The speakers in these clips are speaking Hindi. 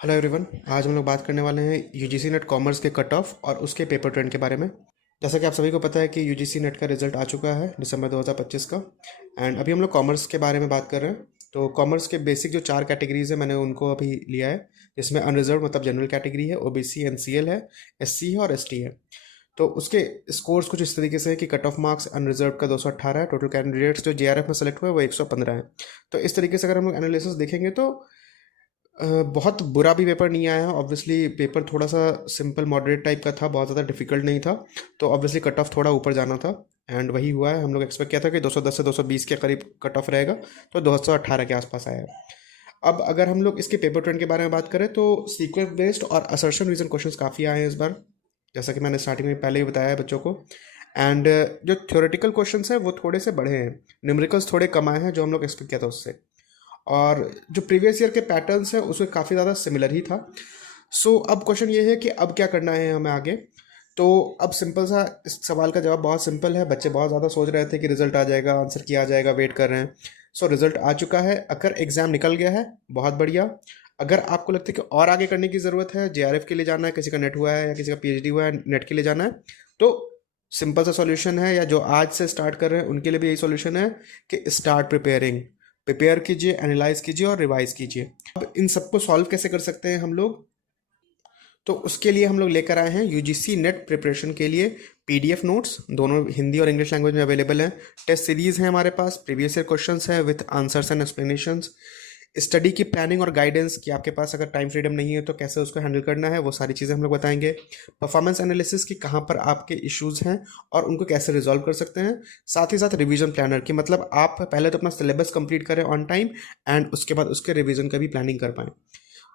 Hello everyone. आज हम लोग बात करने वाले हैं यूजीसी नेट कॉमर्स के कट ऑफ और उसके पेपर ट्रेंड के बारे में। जैसा कि आप सभी को पता है कि यूजीसी नेट का रिजल्ट आ चुका है दिसंबर 2025 का। एंड अभी हम लोग कॉमर्स के बारे में बात कर रहे हैं। तो कॉमर्स के बेसिक जो 4 कैटेगरीज है मैंने उनको अभी लिया है, जिसमें अनरिजर्व मतलब जनरल कैटेगरी है, ओबीसी एनसीएल है, एससी है और एसटी है। तो उसके स्कोर्स कुछ इस तरीके से है कि कट ऑफ मार्क्स अनरिजर्व का 218 है, टोटल कैंडिडेट्स जो जेआरएफ में सेलेक्ट हुए वो 115 है। तो इस तरीके से अगर हम लोग एनालिसिस देखेंगे तो बहुत बुरा भी पेपर नहीं आया है। ऑब्वियसली पेपर थोड़ा सा सिंपल मॉडरेट टाइप का था, बहुत ज़्यादा डिफिकल्ट नहीं था। तो ऑब्वियसली कट ऑफ थोड़ा ऊपर जाना था एंड वही हुआ है। हम लोग एक्सपेक्ट किया था कि 210 से 220 के करीब कट ऑफ रहेगा, तो 218 के आसपास आया है। अब अगर हम लोग इसके पेपर ट्रेंड के बारे में बात करें तो सीक्वेंस बेस्ड और असर्शन रीजन क्वेश्चंस काफ़ी आए हैं इस बार, जैसा कि मैंने स्टार्टिंग में पहले ही बताया है बच्चों को। एंड जो थ्योरेटिकल क्वेश्चंस हैं वो थोड़े से बढ़े हैं, न्यूमेरिकल्स थोड़े कम आए हैं जो हम लोग एक्सपेक्ट किया था उससे। और जो प्रीवियस ईयर के पैटर्न्स हैं उसमें काफ़ी ज़्यादा सिमिलर ही था। सो अब क्वेश्चन ये है कि अब क्या करना है हमें आगे। तो अब सिंपल सा इस सवाल का जवाब बहुत सिंपल है। बच्चे बहुत ज़्यादा सोच रहे थे कि रिजल्ट आ जाएगा, आंसर किया जाएगा, वेट कर रहे हैं। सो रिजल्ट आ चुका है। अगर एग्ज़ाम निकल गया है बहुत बढ़िया। अगर आपको लगता है कि और आगे करने की ज़रूरत है, जेआरएफ के लिए जाना है, किसी का नेट हुआ है या किसी का पीएचडी हुआ है नेट के लिए जाना है, तो सिंपल सा सॉल्यूशन है, या जो आज से स्टार्ट कर रहे हैं उनके लिए भी यही सॉल्यूशन है कि स्टार्ट प्रिपेयरिंग। प्रिपेयर कीजिए, एनालाइज कीजिए और रिवाइज कीजिए। अब इन सबको सॉल्व कैसे कर सकते हैं हम लोग, तो उसके लिए हम लोग लेकर आए हैं यूजीसी नेट प्रिपरेशन के लिए पीडीएफ नोट्स, दोनों हिंदी और इंग्लिश लैंग्वेज में अवेलेबल हैं। टेस्ट सीरीज़ है हमारे पास, प्रीवियस ईयर क्वेश्चंस है with answers and explanations. Study की प्लानिंग और गाइडेंस कि आपके पास अगर टाइम फ्रीडम नहीं है तो कैसे उसको हैंडल करना है, वो सारी चीज़ें हम लोग बताएंगे। परफॉर्मेंस एनालिसिस की कहाँ पर आपके इश्यूज़ हैं और उनको कैसे रिजॉल्व कर सकते हैं। साथ ही साथ रिवीजन प्लानर की मतलब आप पहले तो अपना सिलेबस कंप्लीट करें ऑन टाइम एंड उसके बाद उसके रिवीजन का भी प्लानिंग कर पाएँ।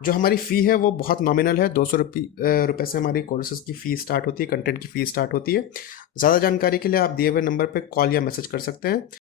जो हमारी फ़ी है वो बहुत नॉमिनल है, 200 रुपये से हमारी कोर्सेज़ की फ़ी स्टार्ट होती है, कंटेंट की फ़ी स्टार्ट होती है। ज़्यादा जानकारी के लिए आप दिए हुए नंबर पे कॉल या मैसेज कर सकते हैं।